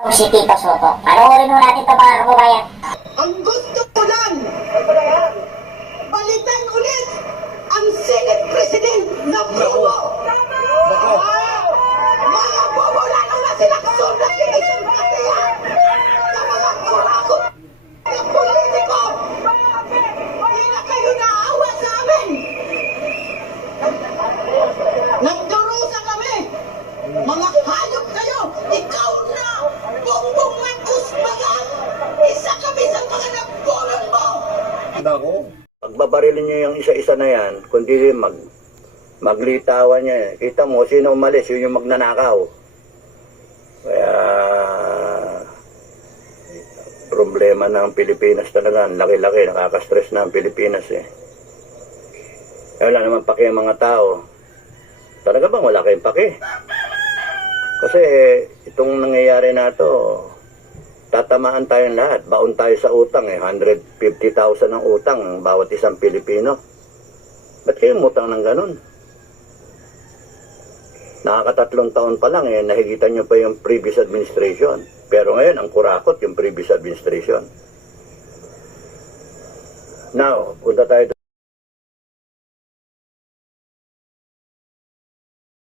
Si Tito Soto. Panoorin mo natin ito mga kababayan. Ang gusto ko lang, balikan ulit ang Senate President na bobo. Mga bobo, lalo na sila kasunod ni isang katiyan na mga kurakot na politiko. Hindi na kayo naawa sa amin. Nagdurusa kami. Mga hayop kayo. Ikaw na, Bongbong Marcos Bagang. Isa kami sa mga nagpulon mo. Nako. Pagbabarilin nyo yung isa-isa na yan, kundi maglitawan niya. Kita mo, sino umalis, yun yung magnanakaw. Kaya, problema ng Pilipinas talaga. Laki-laki, nakaka-stress na ang Pilipinas eh. Wala naman paki ang mga tao. Talaga bang wala kayong paki? Kasi itong nangyayari na to, tatamaan tayong lahat. Baon tayo sa utang eh. 150,000 ang utang bawat isang Pilipino. Ba't kayo mutang ng ganun? Nakakatatlong taon pa lang eh, nahigitan nyo pa yung previous administration. Pero ngayon, ang kurakot yung previous administration. Now, punta tayo